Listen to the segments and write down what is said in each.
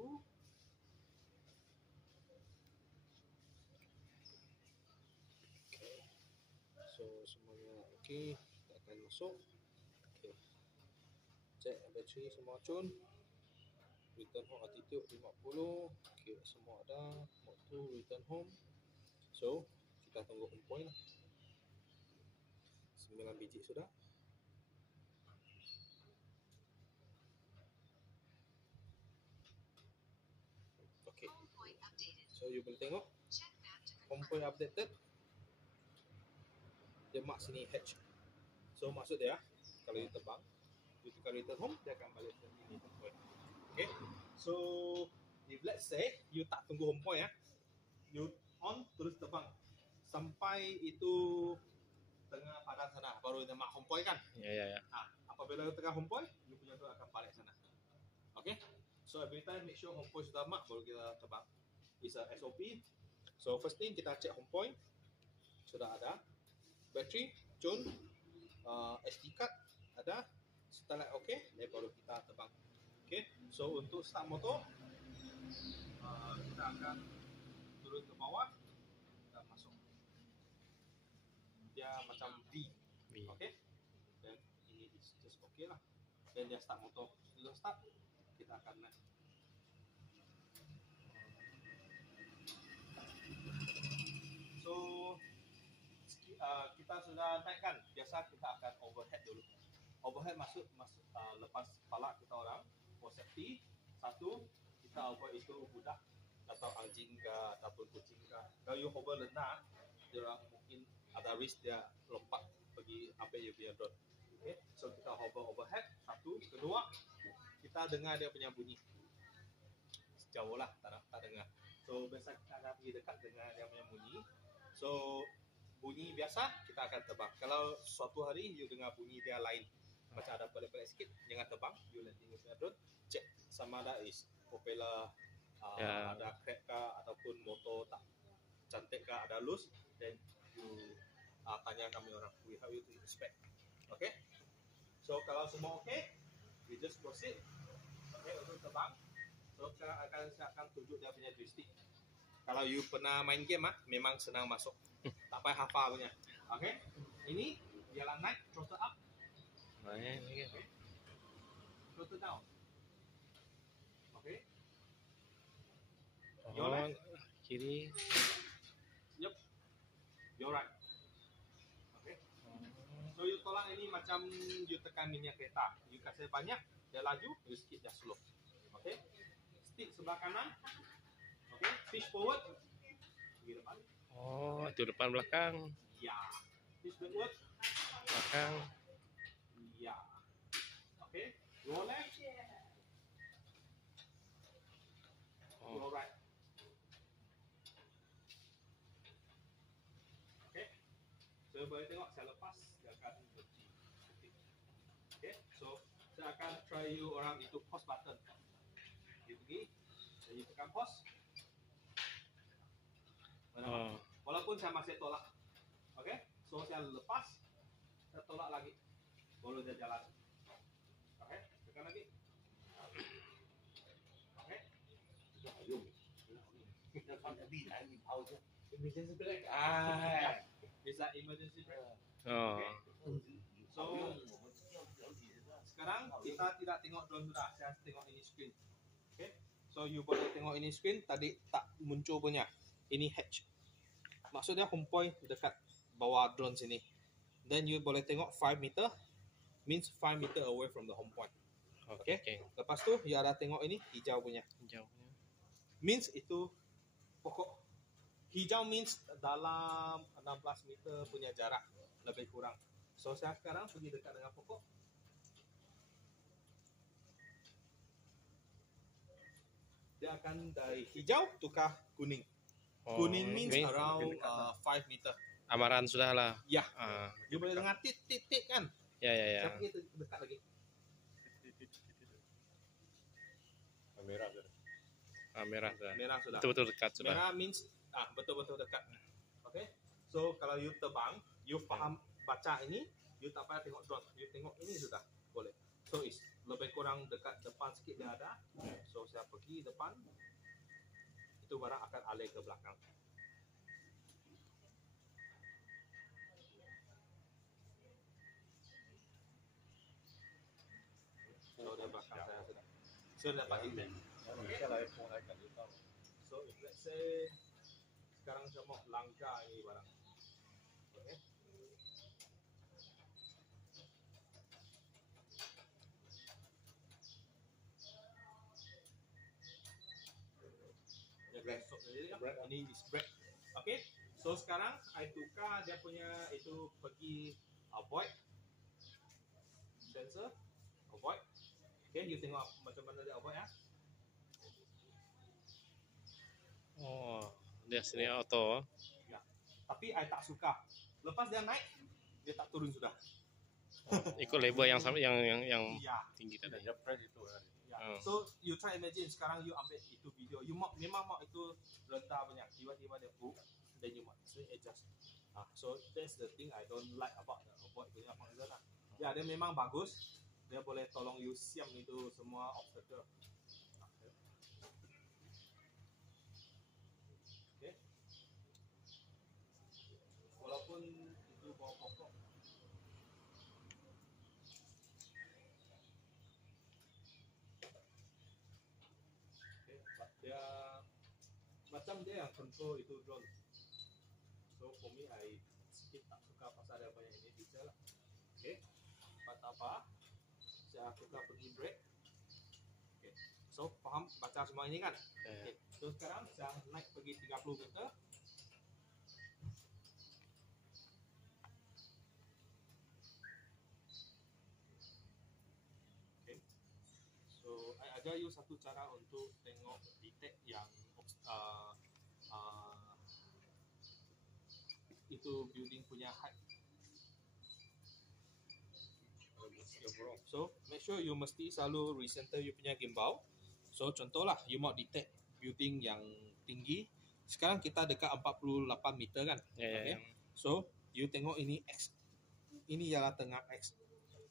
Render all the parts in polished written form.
satu. Okay. So semuanya okey, kita akan masuk. Okey. Cek bateri semua cun. Return home attitude 50. Okey, semua ada. Mode 2 return home. So, kita tunggu home point lah. 9 biji sudah. Okey. So, you boleh tengok home point updated. Dia mark sini hatch. So, maksud dia kalau you terbang, you tekan return home, dia akan balik ke sini home point. Okay. So, if let's say you tak tunggu home point ya, you on terus terbang sampai itu tengah padang sana, baru dia mark home point kan? Ya. Apabila you tengah home point, you punya drone akan balik sana. Okay. So every time make sure home point sudah mark baru kita terbang. It's a SOP. So first thing kita cek home point sudah ada, battery, cun, SD card ada, satellite okay, dan baru kita terbang. Okay. So untuk start motor, kita akan turun ke bawah dan masuk. Dia macam V. Okay. Dan ini is just okay lah. Dan dia start motor. Sudah start, kita akan naik. So kita sudah naikkan. Biasa kita akan overhead dulu. Overhead masuk lepas kepala kita orang for safety. Satu, kita avoid itu budak atau anjing ke ataupun kucing ke. Kalau you hover rendah, dia orang mungkin ada risk dia lompat pergi ambil you punya drone. Okay, so kita hover overhead. Satu, kedua, kita dengar dia punya bunyi. Jauh lah, tak dengar. So biasa kita akan pergi dekat dengar dia punya bunyi. So bunyi biasa kita akan terbang. Kalau suatu hari you dengar bunyi dia lain, macam ada pelik-pelik sikit, jangan terbang. You landing with your drone, check sama ada is propeller ada crack ke ataupun motor tak cantik ke, ada loose, then you tanya kami orang, we help you to inspect. Okay. So kalau semua okay, we just proceed. Okay, untuk terbang. So saya akan tunjuk dia punya joystick. Kalau you pernah main game memang senang masuk. Tak payah hafal punya. Okay. Ini jalan naik, throttle up. Okay. Throttle down. Okay. Your left, kiri. Yep. Your right. Okay. So you tolak ini macam you tekan minyak kereta. You kasih banyak, dia laju, you skip dia slow. Okay. Stick sebelah kanan. Okay. Fish forward. Pergi depan. Oh, itu depan belakang. Ya. Fish backward. Belakang. Ya. Okay. Your left. Your right. Okay. So boleh tengok saya lepas dia akan berhenti. Okay. So saya akan try you orang itu pause button. You pergi, dan you tekan pause. Walaupun saya masih tolak. Okay. So saya lepas, saya tolak lagi. Baru dia jalan. Okay. Tekan lagi. Okay. Emergency brake. It's like emergency brake. Okay. So sekarang kita tidak tengok drone sudah. Saya tengok ini screen. Okay. So you boleh tengok ini screen. Tadi tak muncul punya. Ini hatch. Maksudnya home point dekat bawah drone sini. Then you boleh tengok 5 meter. Means 5 meter away from the home point. Okay. Lepas tu you ada tengok ini hijau punya. Means itu pokok. Hijau means dalam 16 meter punya jarak. Lebih kurang. So saya sekarang pergi dekat dengan pokok. Dia akan dari hijau tukar kuning. Kuning means around 5 meter. Amaran sudah lah. Ya. You boleh dengar titik kan? Ya. Saya pergi dekat lagi. Merah sudah. Merah sudah. Merah sudah. Betul-betul dekat sudah. Merah means betul-betul dekat. Okay. So kalau you terbang, you faham baca ini, you tak payah tengok drone. You tengok ini sudah boleh. So it's lebih kurang dekat depan sikit dia ada. So saya pergi depan, itu barang akan alih ke belakang. So dia belakang saya sudah. So dapat email. So if let's say sekarang saya mau langgar ini barang. Okay. Ini is break. Okay. So sekarang I tukar dia punya itu pergi avoid sensor, avoid. Okay, you tengok macam mana dia avoid ya. Oh, dia sini auto. Ya. Tapi I tak suka. Lepas dia naik, dia tak turun sudah. Ikut label yang sama yang Ya. tinggi tadi. Ada press itu kan. Ya. Oh. So you try imagine sekarang you ambil itu video, you memang mau itu rendah banyak, tiba-tiba dia book, then you must adjust. So that's the thing I don't like about the avoid punya function lah. Ya dia memang bagus, dia boleh tolong you siam itu semua obstacle. Okay. Walaupun itu bawa pokok. Dia macam dia yang control itu drone. So for me I sedikit tak suka pasal dia banyak ini detail lah. Okay. Tak apa. Saya tukar pergi break. Okay. So faham baca semua ini kan? Okay. So sekarang saya naik pergi 30 meter. Okay. So I ajar you satu cara untuk tengok detect yang itu building punya height. So make sure you mesti selalu recenter you punya gimbal. So contohlah you mau detect building yang tinggi. Sekarang kita dekat 48 meter kan. Okay. So you tengok ini X. Ini ialah tengah X.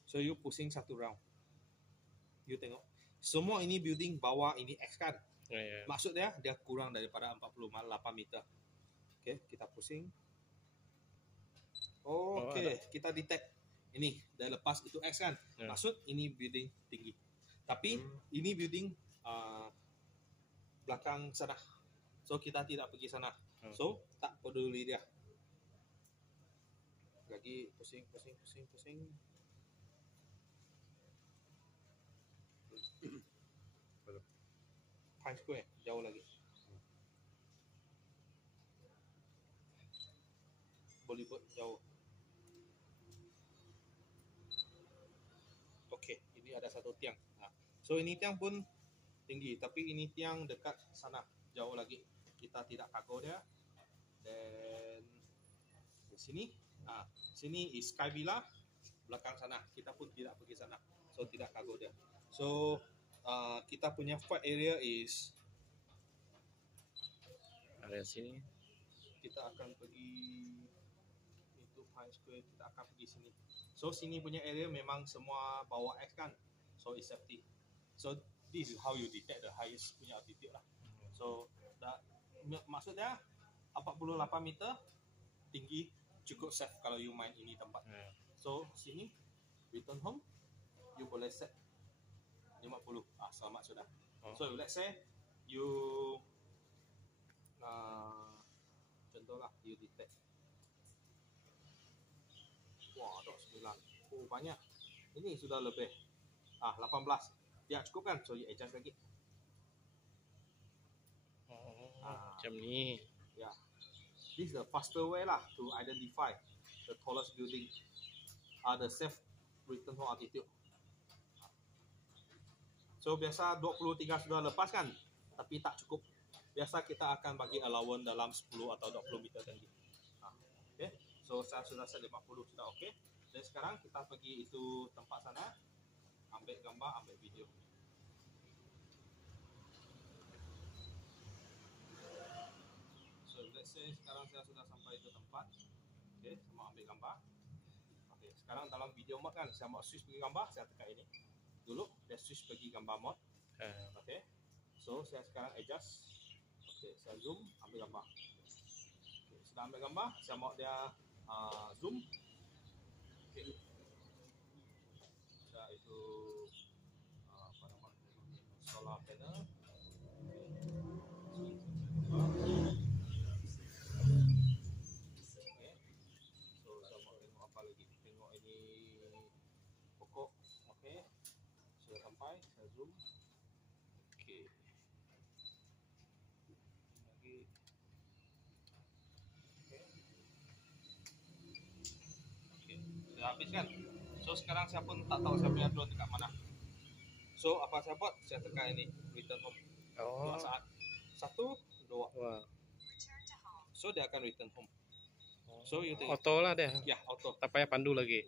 So you pusing satu round. You tengok. Semua ini building bawah ini X kan. Maksud dia kurang daripada 48 meter. Okay, kita pusing. Okay, kita detect. Ini dah lepas itu X kan. Maksud ini building tinggi. Tapi ini building belakang sana. So kita tidak pergi sana. So tak peduli dia. Lagi pusing. Times Square jauh lagi. Bollywood jauh. Okey, ini ada satu tiang. So ini tiang pun tinggi, tapi ini tiang dekat sana, jauh lagi. Kita tidak kago dia. Dan di sini, sini is Sky Villa, belakang sana. Kita pun tidak pergi sana, so tidak kago dia. So kita punya fight area is area sini. Kita akan pergi itu Times Square, kita akan pergi sini. So sini punya area memang semua bawah X kan. So it's safety. So this is how you detect the highest punya altitude lah. So maksudnya 48 meter tinggi cukup safe kalau you main ini tempat. So sini return home you boleh set 50. Selamat sudah. So let's say you contohlah you detect. Wah, ada 9. Oh, banyak. Ini sudah lebih. 18. Ya, cukup kan? So, you adjust lagi. Macam ni. Ya. This is the faster way lah to identify the tallest building. The safe return home altitude. So, biasa 23 sudah lepas kan? Tapi tak cukup. Biasa kita akan bagi allowance dalam 10 atau 20 meter tinggi. Okay. So saya sudah set 50 sudah okey. Dan sekarang kita pergi itu tempat sana, ambil gambar, ambil video. So let's say sekarang saya sudah sampai ke tempat. Okey, saya mau ambil gambar. Okey, sekarang dalam video mode kan, saya mau switch pergi gambar, saya tekan ini. dulu, dia switch pergi gambar mode. Ah, Okay. So saya sekarang adjust. Okay, saya zoom, ambil gambar. Okay, sudah ambil gambar, saya mau dia zoom. Okay. Saya itu apa nama? Solar panel. Okay. So saya mau tengok apa lagi? Tengok ini pokok. Okay. Sudah sampai, saya zoom. okey. Lagi. Okay. Okay. Sudah habis kan? So sekarang saya pun tak tahu saya punya drone dekat mana. So apa saya buat? Saya tekan ini return home. Oh, 2 saat. 1, 2. wah. So dia akan return home. So you tengok. Auto lah dia. Ya, auto. Tak payah pandu lagi.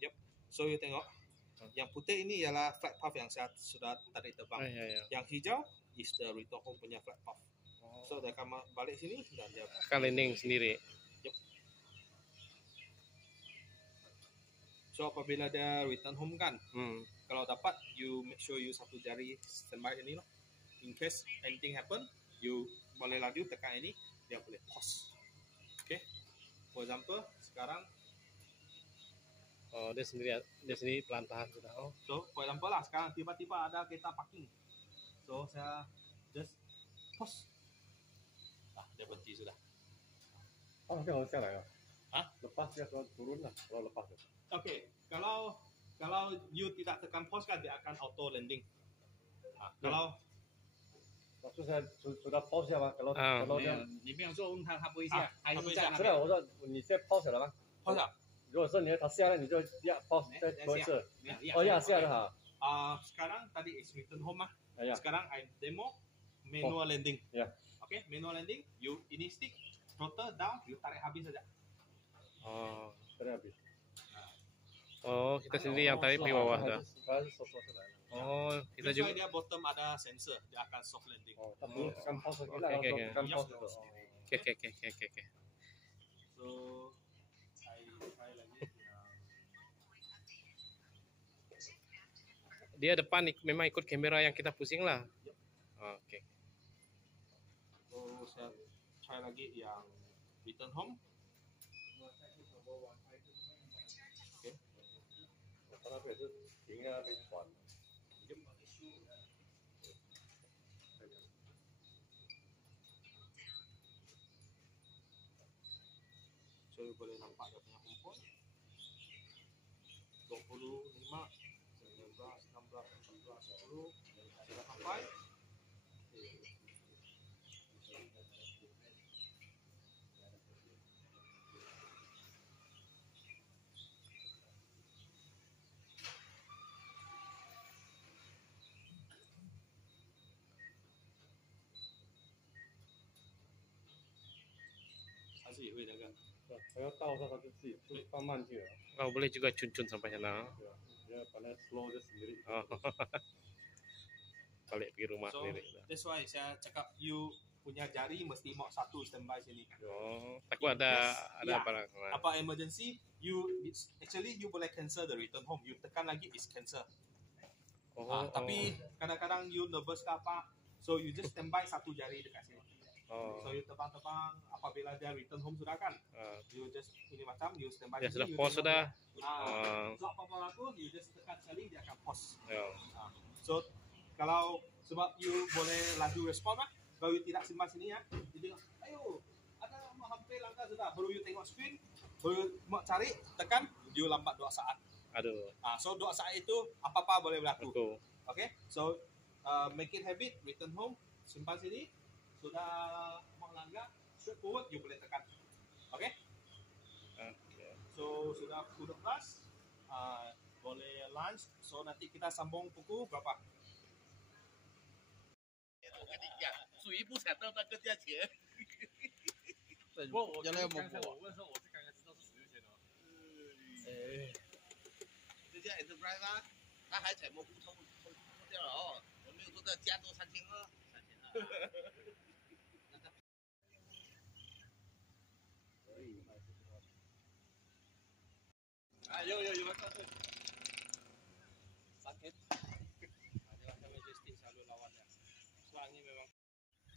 So you tengok. Yang putih ini ialah flight path yang saya sudah tadi Ah, terbang. ya, ya. Yang hijau is the return home punya flight path. So dia akan balik sini dan dia Akan landing sendiri. So apabila dia return home kan, Hmm. kalau dapat you make sure you satu jari standby ini loh. In case anything happen, you boleh laju tekan ini, dia boleh pause. Okay. For example, sekarang Oh, dia sendiri pelan-pelan sudah. Oh. so for example lah, sekarang tiba-tiba ada kereta parking. So saya just pause. Ah, dia berhenti sudah. Ah, nanti harus下来了。 Hah? Lepas dia sudah turun lah, kalau lepas tu. Okay, kalau you tidak tekan pause kan dia akan auto landing. Kalau Maksud saya sudah pause 下吗？kalau Ah, kalau dia 你没有做问他，他不会下，还是在那是的，边。我说你现在 pause 了吗？ pause 啊如果说你他下来，你就要 pause 再多一次。没有哦，要下的哈。 sekarang tadi is return home mah. 哎呀， Sekarang I demo manual landing. Ya. Okay, manual landing. You ini stick throttle down, you tarik habis saja. Oh. sudah habis. Oh, kita sendiri yang tarik pergi bawah dah. 还是收出来了。 Oh, kita That's juga. why dia bottom ada sensor, dia akan soft landing. 哦，他不是刚 pause ，OK，一来， OK，OK 刚 pause 的。 Okey, okey, okey, okey, okey. So I try lagi. Dia depan memang ikut kamera yang kita pusing lah. Oh, okey. So saya try lagi yang return home. Okay. 他那边是停在那边转。 So you boleh nampak dia punya home point. 25, 19, 16, 17, 10 sudah sampai. Saya sih boleh jaga. 他要到的话，他就自己放慢去了， Oh, boleh juga cun-cun sampai sana. 对吧？你要把那 slow 就 sendiri。 Oh. Balik pergi rumah So sendiri. that's why saya cakap you punya jari mesti mau satu standby sini. Oh, takut ada Ya. barang. Apa emergency, actually you boleh cancel the return home. You tekan lagi is cancel. Oh, Tapi kadang-kadang you nervous ke apa, so you just standby satu jari dekat sini. Oh. So you terbang-terbang, apabila dia return home sudah kan, Ah, you just ini macam you standby. ya sini, sudah you pause tengok sudah. dia. So apa-apa laku, you just tekan sekali dia akan pause. Ya. So kalau sebab you boleh laju respon lah, kalau you tidak simpan sini ya, you tengok, ayo ada mau hampir langkah sudah, baru you tengok screen, baru you mau cari, tekan, you lambat 2 saat. Aduh, So 2 saat itu apa-apa boleh berlaku. aku. Okay, so make it habit, return home, simpan sini, sudah mau langgar, straight forward, you boleh tekan. Okay, Okay. so sudah pukul 12, boleh lunch, so nanti kita sambung pukul berapa? 我跟你讲，水不踩到那个价钱。我原来刚才我我问说，我是刚刚知道是16钱哦。这家 Enterprise 吗？他还采蘑菇偷掉了哦，我没有说在加州3200。啊，有，3天。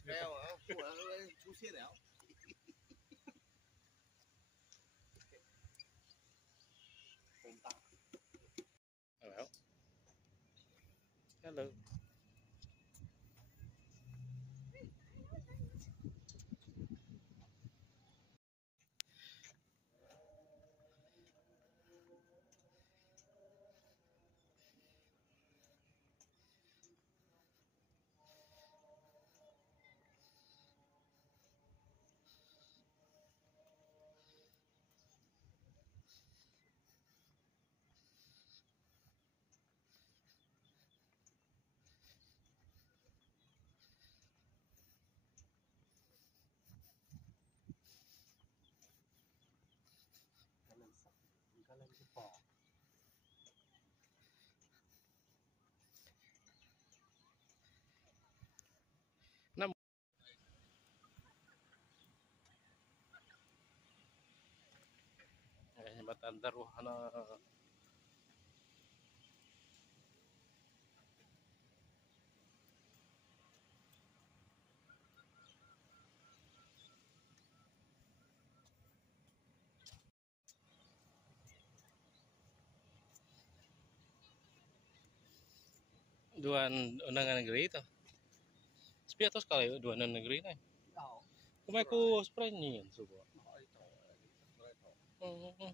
没有啊，不然出现了。 Hello. Hello. Jembatan Darwahana. Dua undangan negeri itu. Sepi atau sekali dua undangan negeri nih. Kung aku spray niyan subo. Hmm.